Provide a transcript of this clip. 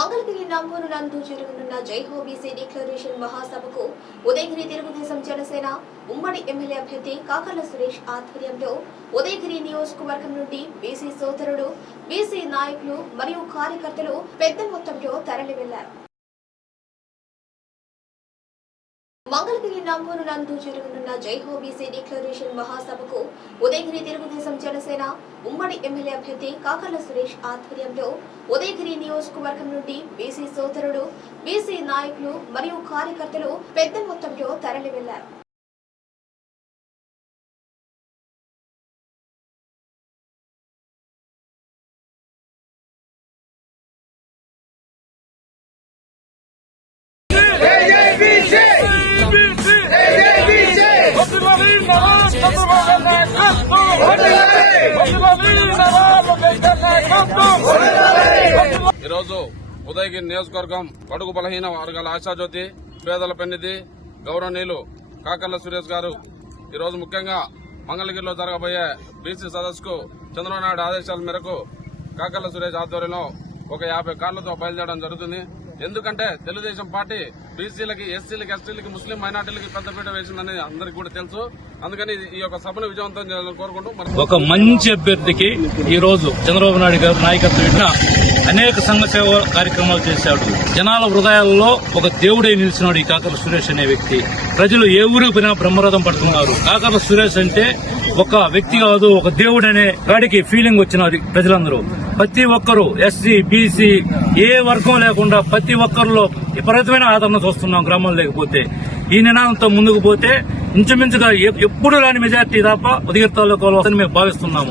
నంబూరు నందు జరగనున్న జై హో బీసీ డిక్లరేషన్ మహాసభకు ఉదయగిరి తెలుగుదేశం జనసేన ఉమ్మడి ఎమ్మెల్యే అభ్యర్థి కాకర్ల సురేష్ ఆధ్వర్యంలో ఉదయగిరి నియోజకవర్గం నుండి బీసీ సోదరుడు బీసీ నాయకులు మరియు కార్యకర్తలు పెద్ద మొత్తంలో తరలి వెళ్ళారు మంగళగిరి నంబూరు నందు జరగనున్న జైహో బీసీ డిక్లరేషన్ మహాసభకు ఉదయగిరి తెలుగుదేశం జనసేన ఉమ్మడి ఎమ్మెల్యే అభ్యర్థి కాకర్ల సురేష్ ఆధ్వర్యంలో ఉదయగిరి నియోజకవర్గం నుండి బీసీ సోదరుడు బీసీ నాయకులు మరియు కార్యకర్తలు పెద్ద మొత్తంలో తరలి వెళ్ళారు ఈరోజు ఉదయగిరి నియోజకవర్గం కడుగు బలహీన వర్గాల ఆశాజ్యోతి పేదల పెన్నిధి గౌరవనీయులు కాకర్ల సురేష్ గారు. ఈరోజు ముఖ్యంగా మంగళగిరిలో జరగబోయే బీసీ సదస్సుకు చంద్రబాబు నాయుడు ఆదేశాల మేరకు కాకర్ల సురేష్ ఆధ్వర్యంలో ఒక యాభై కార్లతో బయలుదేరడం జరుగుతుంది. ఎందుకంటే తెలుగుదేశం పార్టీ బీసీలకి ఎస్సీలకి ఎస్టీలకి ముస్లిం మైనార్టీలకి పెద్దపీట వేసిందని అందరికీ కూడా తెలుసు. అందుకని ఈ యొక్క సభను విజయవంతం చేయాలని కోరుకుంటూ ఒక మంచి అభ్యర్థికి ఈ రోజు చంద్రబాబు నాయుడు గారు నాయకత్వం అనేక సంఘ సేవ కార్యక్రమాలు చేశాడు. జనాల హృదయాల్లో ఒక దేవుడై నిలిచినాడు ఈ కాకర సురేష్ అనే వ్యక్తి. ప్రజలు ఏ ఊరికి పోయినా బ్రహ్మరథం పడుతున్నారు. కాకర సురేష్ అంటే ఒక వ్యక్తి కాదు ఒక దేవుడు అనే గాడికి ఫీలింగ్ వచ్చినది ప్రజలందరూ. ప్రతి ఒక్కరు ఎస్సీ బీసీ ఏ వర్గం లేకుండా ప్రతి ఒక్కరిలో విపరీతమైన ఆదరణ చూస్తున్నాం గ్రామాలు లేకపోతే. ఈ నినాదంతో ముందుకు పోతే ఇంచుమించుగా ఎప్పుడు రాని మెజార్టీ తప్ప ఉదగిరి తాలూకాలో మేము భావిస్తున్నాము.